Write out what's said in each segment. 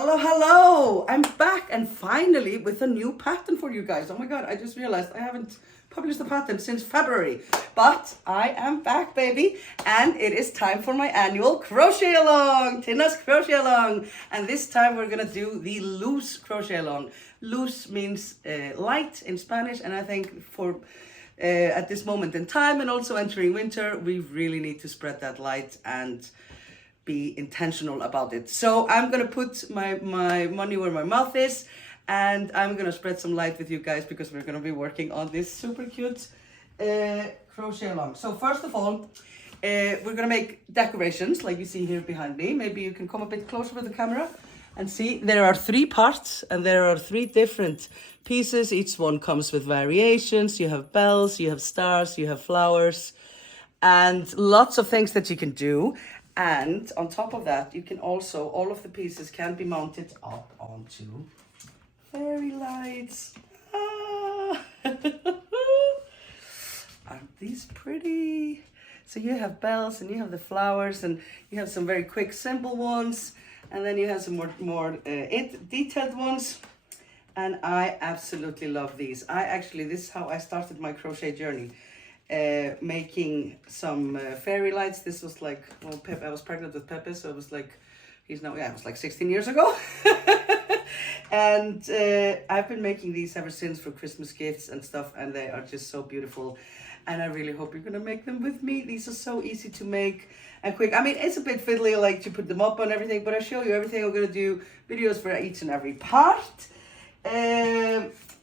Hello, hello! I'm back and finally with a new pattern for you guys. Oh my god, I just realized I haven't published the pattern since February. But I am back, baby, and it is time for my annual crochet along, Tina's crochet along. And this time we're gonna do the LUZ crochet along. LUZ means light in Spanish, and I think for at this moment in time and also entering winter, we really need to spread that light and be intentional about it. So I'm gonna put my money where my mouth is, and I'm gonna spread some light with you guys because we're gonna be working on this super cute crochet along. So first of all, we're gonna make decorations like you see here behind me. Maybe you can come a bit closer with the camera and see there are 3 parts and there are 3 different pieces. Each one comes with variations. You have bells, you have stars, you have flowers, and lots of things that you can do. And on top of that, you can also, all of the pieces can be mounted up onto fairy lights. Ah. Aren't these pretty? So you have bells and you have the flowers and you have some very quick, simple ones. And then you have some more detailed ones. And I absolutely love these. This is how I started my crochet journey. Making some fairy lights. This was like, well, I was pregnant with Pepe, so it was like, it was like 16 years ago. And I've been making these ever since for Christmas gifts and stuff, and they are just so beautiful. And I really hope you're gonna make them with me. These are so easy to make and quick. I mean, it's a bit fiddly, like to put them up and everything, but I show you everything. I'm gonna do videos for each and every part.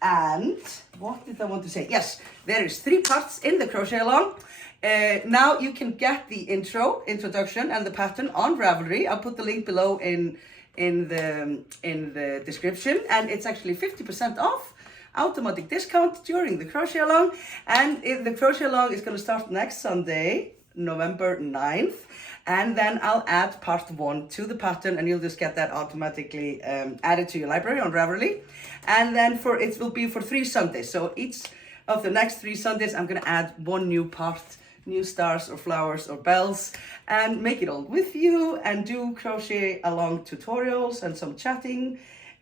And what did I want to say? Yes, there is 3 parts in the crochet along. Now you can get the introduction and the pattern on Ravelry. I'll put the link below in the description, and it's actually 50% off, automatic discount during the crochet along. And the crochet along is going to start next Sunday, November 9th. And then I'll add part 1 to the pattern, and you'll just get that automatically added to your library on Ravelry. And then it will be for 3 Sundays. So each of the next 3 Sundays, I'm gonna add 1 new part, new stars or flowers or bells, and make it all with you and do crochet along tutorials and some chatting.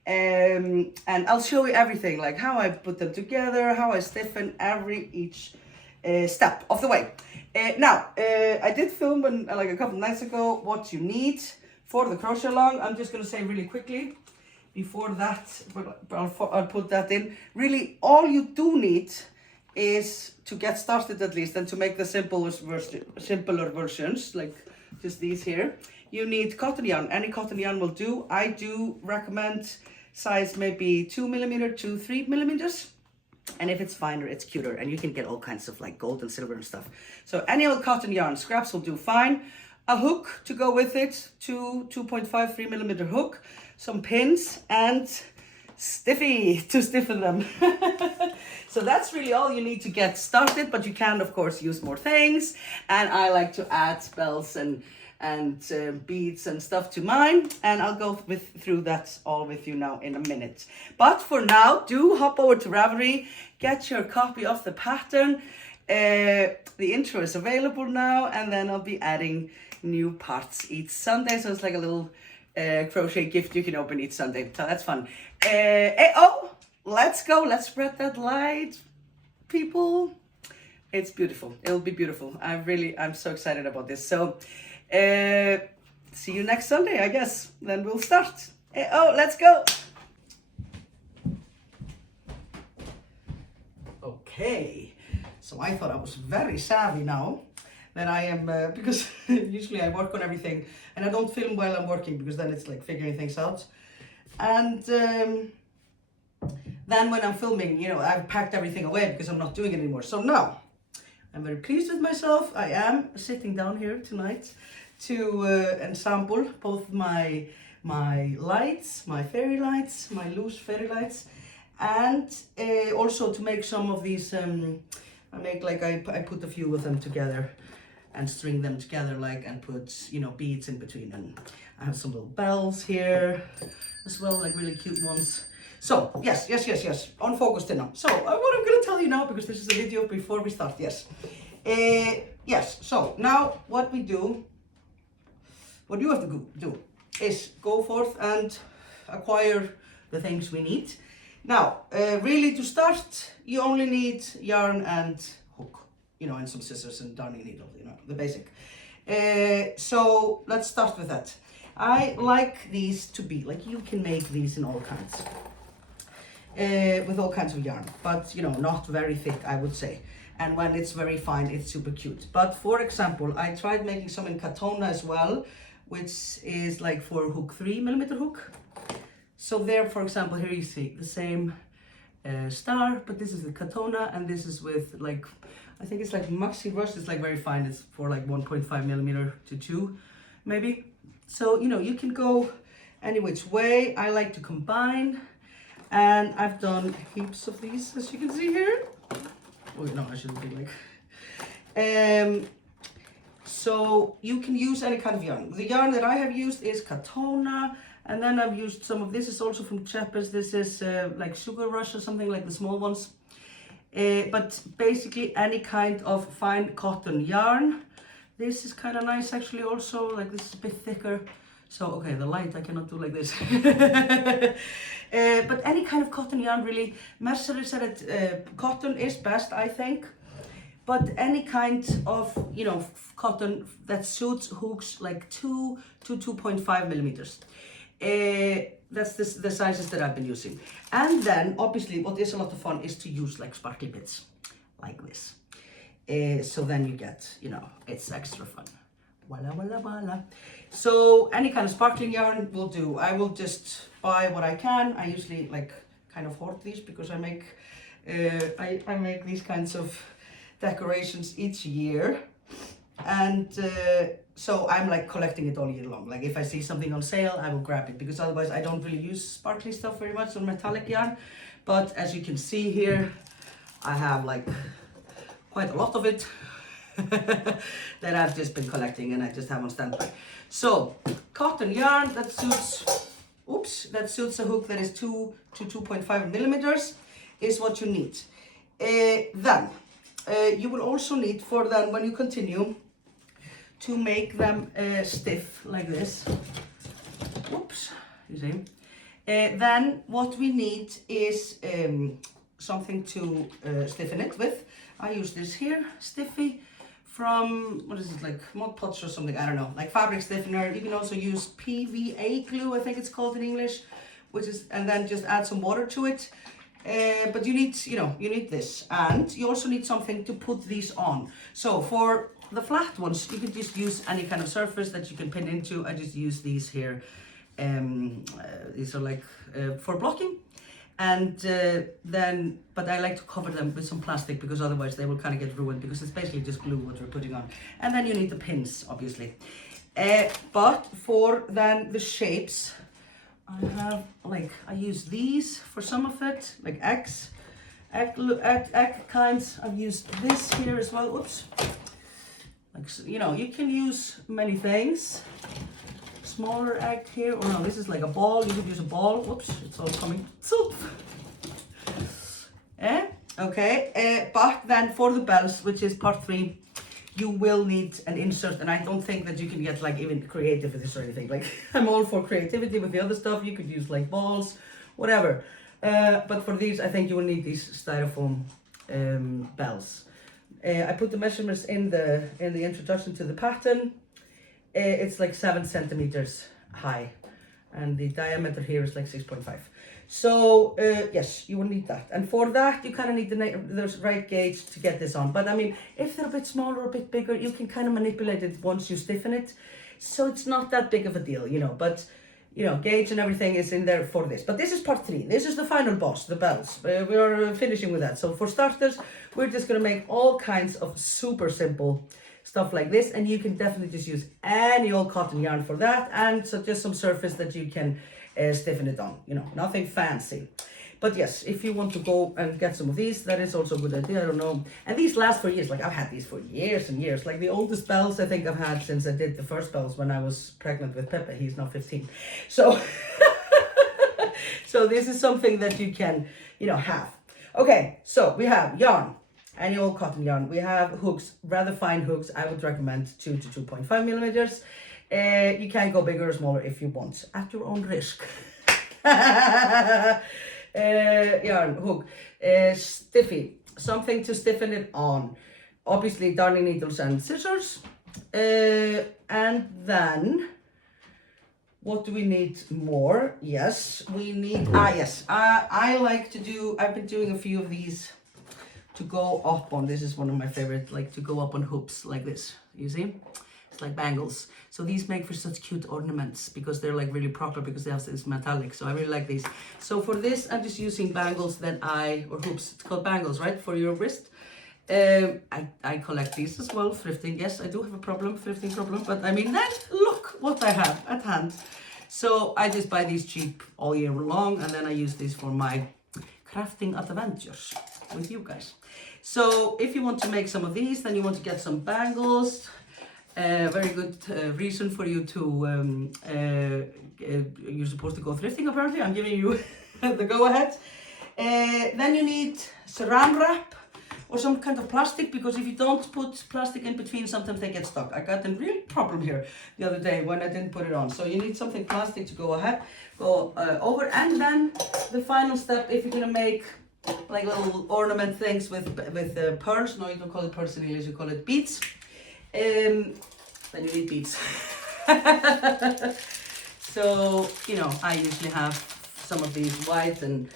And I'll show you everything, like how I put them together, how I stiffen each step of the way. Now, I did film like a couple nights ago what you need for the crochet along. I'm just going to say really quickly before that, but I'll put that in. Really, all you do need is to get started at least, and to make the simpler versions, like just these here. You need cotton yarn. Any cotton yarn will do. I do recommend size maybe 2mm to 3mm. And if it's finer, it's cuter, and you can get all kinds of like gold and silver and stuff. So any old cotton yarn, scraps will do fine. A hook to go with it, 2.5, 3mm hook, some pins, and stiffy to stiffen them. So that's really all you need to get started, but you can of course use more things. And I like to add bells and beads and stuff to mine, and I'll go through that all with you now in a minute. But for now, do hop over to Ravelry, get your copy of the pattern. The intro is available now, and then I'll be adding new parts each Sunday, so it's like a little crochet gift you can open each Sunday, so that's fun. Let's go, let's spread that light, people. It's beautiful, it'll be beautiful. I'm so excited about this. So see you next Sunday, I guess. Then we'll start. Let's go. Okay, so I thought I was very savvy now that I am, because usually I work on everything and I don't film while I'm working, because then it's like figuring things out. And then when I'm filming, you know, I've packed everything away because I'm not doing it anymore. So now I'm very pleased with myself. I am sitting down here tonight to ensemble both my lights, my fairy lights, my LUZ fairy lights, and also to make some of these. I put a few of them together and string them together, like, and put, you know, beads in between. And I have some little bells here as well, like really cute ones. So yes, on focus now. So what I'm gonna tell you now, because this is a video before we start. Yes, so now what you have to do is go forth, and acquire the things we need. Now, really to start, you only need yarn and hook, you know, and some scissors and darning needle, you know, the basic. So let's start with that. I like these to be, like you can make these in all kinds, with all kinds of yarn, but you know, not very thick, I would say. And when it's very fine, it's super cute. But for example, I tried making some in Katona as well, which is like for hook 3mm hook. So there, for example, here you see the same star, but this is the Katona, and this is with like, I think it's like maxi rush. It's like very fine. It's for like 1.5mm to 2, maybe. So, you know, you can go any which way. I like to combine, and I've done heaps of these, as you can see here. Oh, no, I shouldn't be like. So you can use any kind of yarn. The yarn that I have used is Katona, and then I've used some of this is also from Cheppers. This is like Sugar Rush or something, like the small ones. But basically any kind of fine cotton yarn. This is kind of nice actually also, like this is a bit thicker. So, okay, the light I cannot do like this. But any kind of cotton yarn really. Mercer said that cotton is best, I think. But any kind of, you know, cotton that suits hooks like 2 to 2.5mm. That's the sizes that I've been using. And then obviously what is a lot of fun is to use like sparkly bits like this. So then you get, you know, it's extra fun. Voila, voila, voila. So any kind of sparkling yarn will do. I will just buy what I can. I usually like kind of hoard these because I make I make these kinds of decorations each year, and so I'm like collecting it all year long. Like if I see something on sale, I will grab it, because otherwise I don't really use sparkly stuff very much on metallic yarn. But as you can see here, I have like quite a lot of it that I've just been collecting and I just have on standby. So cotton yarn that suits a hook that is 2 to 2.5mm is what you need. Then you will also need, for then when you continue to make them stiff like this. Oops, you see. Then what we need is something to stiffen it with. I use this here, Stiffy, from, what is it, like Mod Podge or something, I don't know, like fabric stiffener. You can also use PVA glue, I think it's called in English, which is, and then just add some water to it. But you need, you know, you need this, and you also need something to put these on. So for the flat ones, you can just use any kind of surface that you can pin into. I just use these here. These are like for blocking. And then, but I like to cover them with some plastic, because otherwise they will kind of get ruined, because it's basically just glue what we're putting on. And then you need the pins, obviously. But for then the shapes, I have, like, I use these for some of it, like egg kinds. I've used this here as well. Oops. Like, you know, you can use many things. Smaller egg here, or no, this is like a ball. You could use a ball. Whoops, it's all coming. Okay. But then for the bells, which is part 3, you will need an insert, and I don't think that you can get like even creative with this or anything. Like, I'm all for creativity with the other stuff. You could use like balls, whatever. But for these, I think you will need these styrofoam bells. I put the measurements in the introduction to the pattern. It's like 7 centimeters high, and the diameter here is like 6.5. So yes, you will need that, and for that you kind of need the right gauge to get this on. But I mean, if they're a bit smaller or a bit bigger, you can kind of manipulate it once you stiffen it, so it's not that big of a deal, you know. But you know, gauge and everything is in there for this. But this is part 3. This is the final boss, the bells. We are finishing with that. So for starters, we're just gonna make all kinds of super simple stuff like this, and you can definitely just use any old cotton yarn for that, and so just some surface that you can stiffen it on, you know, nothing fancy. But yes, if you want to go and get some of these, that is also a good idea. I don't know, and these last for years. Like, I've had these for years and years. Like, the oldest bells I think I've had since I did the first bells when I was pregnant with Pepe. He's now 15, so so this is something that you can, you know, have. Okay, so we have yarn, any old cotton yarn. We have hooks, rather fine hooks. I would recommend 2 to 2.5 millimeters. You can go bigger or smaller if you want, at your own risk. Yarn, hook, stiffy, something to stiffen it on. Obviously darning needles and scissors. And then, what do we need more? Yes, we need, yes, I like to do, I've been doing a few of these to go up on. This is one of my favorite, like to go up on hoops like this, you see? It's like bangles. So these make for such cute ornaments because they're like really proper because they have this metallic. So I really like these. So for this, I'm just using bangles that or hoops, it's called bangles, right? For your wrist. I collect these as well, thrifting. Yes, I do have a thrifting problem, but I mean, then look what I have at hand. So I just buy these cheap all year long, and then I use these for my crafting adventures with you guys. So if you want to make some of these, then you want to get some bangles. Very good reason for you to, you're supposed to go thrifting apparently. I'm giving you the go ahead. Then you need saran wrap or some kind of plastic, because if you don't put plastic in between, sometimes they get stuck. I got a real problem here the other day when I didn't put it on. So you need something plastic to go over. And then the final step, if you're gonna make like little ornament things with pearls, no, you don't call it pearls in English, you call it beads. Then you need beads. So, you know, I usually have some of these white and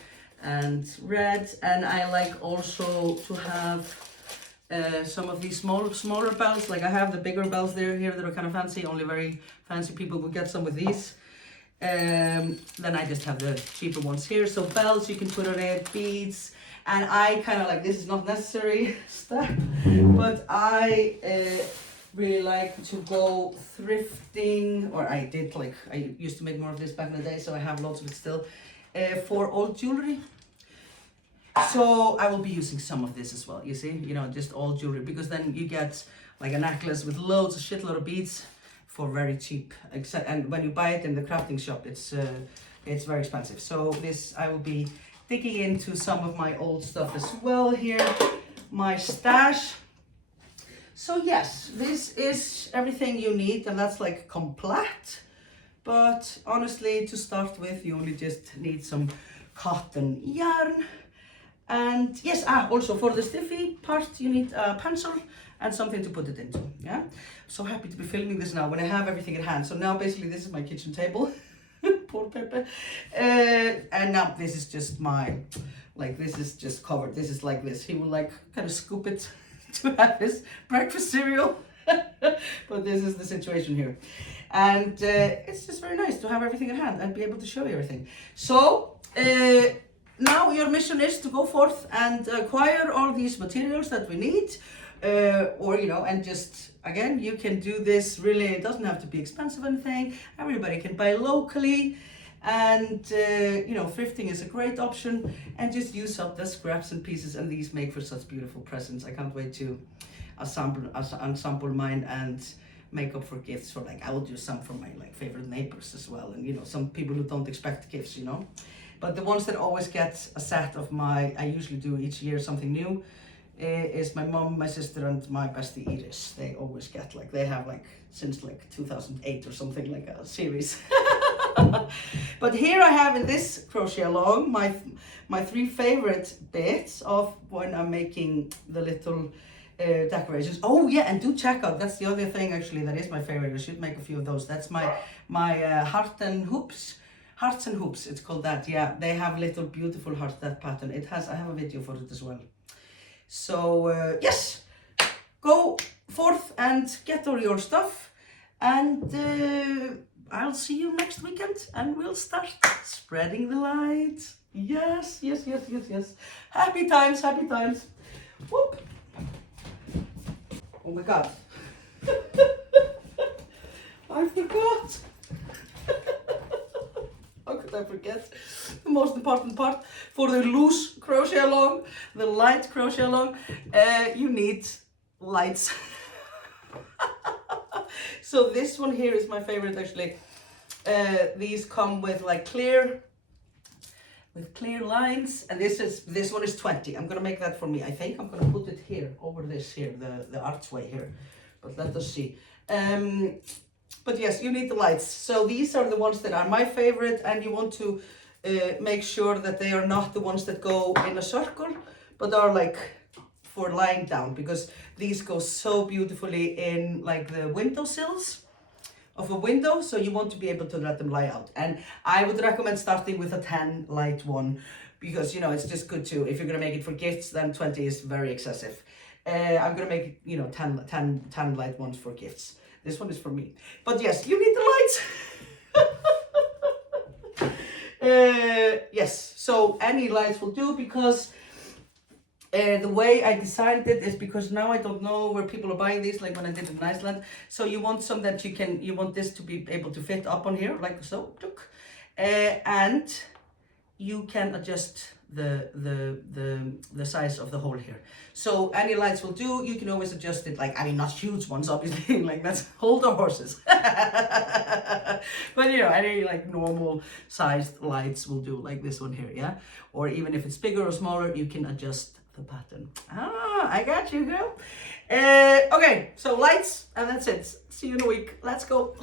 red, and I like also to have some of these smaller bells. Like I have the bigger bells here that are kind of fancy, only very fancy people would get some with these. Then I just have the cheaper ones here. So bells you can put on it, beads, and I kind of like, this is not necessary step, but I really like to go thrifting, or I used to make more of this back in the day, so I have lots of it still, for old jewelry. So I will be using some of this as well, you see, you know, just old jewelry, because then you get like a necklace with shitload of beads for very cheap, and when you buy it in the crafting shop, it's very expensive. So this, I will be digging into some of my old stuff as well here, my stash. So yes, this is everything you need, and that's like complete. But honestly, to start with, you only just need some cotton yarn. And yes, also for the stiffy part, you need a pencil and something to put it into, yeah? So happy to be filming this now when I have everything at hand. So now basically this is my kitchen table. Poor Pepe. And now this is just this is just covered. This is like this. He will like kind of scoop it to have his breakfast cereal. But this is the situation here. And it's just very nice to have everything at hand and be able to show you everything. So now your mission is to go forth and acquire all these materials that we need. Or, you know, and just, again, you can do this really, it doesn't have to be expensive or anything. Everybody can buy locally. And, you know, thrifting is a great option, and just use up the scraps and pieces, and these make for such beautiful presents. I can't wait to ensemble mine and make up for gifts for, like, I will do some for my like favorite neighbors as well, and you know, some people who don't expect gifts, you know. But the ones that always get a set of I usually do each year something new, is my mom, my sister, and my bestie Iris. They always get like, they have like since like 2008 or something, like a series. But here I have in this crochet along my three favorite bits of when I'm making the little decorations. Oh yeah, and do check out, that's the other thing actually that is my favorite. I should make a few of those. That's my hearts and hoops, it's called that. Yeah, they have little beautiful hearts, that pattern. I have a video for it as well. So yes, go forth and get all your stuff, and I'll see you next weekend, and we'll start spreading the light. Yes. Happy times. Whoop. Oh my God. I forgot. How could I forget the most important part for the loose crochet along, the light crochet along? You need lights. So this one here is my favorite actually. These come with like clear lines, and this one is 20. I'm gonna make that for me. I think I'm gonna put it here over this here, the archway here. But let us see. But yes, you need the lights. So these are the ones that are my favorite, and you want to make sure that they are not the ones that go in a circle, but are like for lying down, because these go so beautifully in like the windowsills of a window, so you want to be able to let them lie out. And I would recommend starting with a 10 light one, because you know it's just good to, if you're gonna make it for gifts, then 20 is very excessive. I'm gonna make, you know, 10 light ones for gifts. This one is for me, but yes, you need the lights. Yes, so any lights will do, because the way I designed it is because now I don't know where people are buying these, like when I did it in Iceland. So you want some that you want this to be able to fit up on here, like so. And you can adjust the size of the hole here. So any lights will do. You can always adjust it, like, I mean, not huge ones, obviously, like that's hold the horses. But you know, any like normal sized lights will do, like this one here, yeah? Or even if it's bigger or smaller, you can adjust the pattern. Ah, I got you, girl. Okay, so lights, and that's it. See you in a week. Let's go.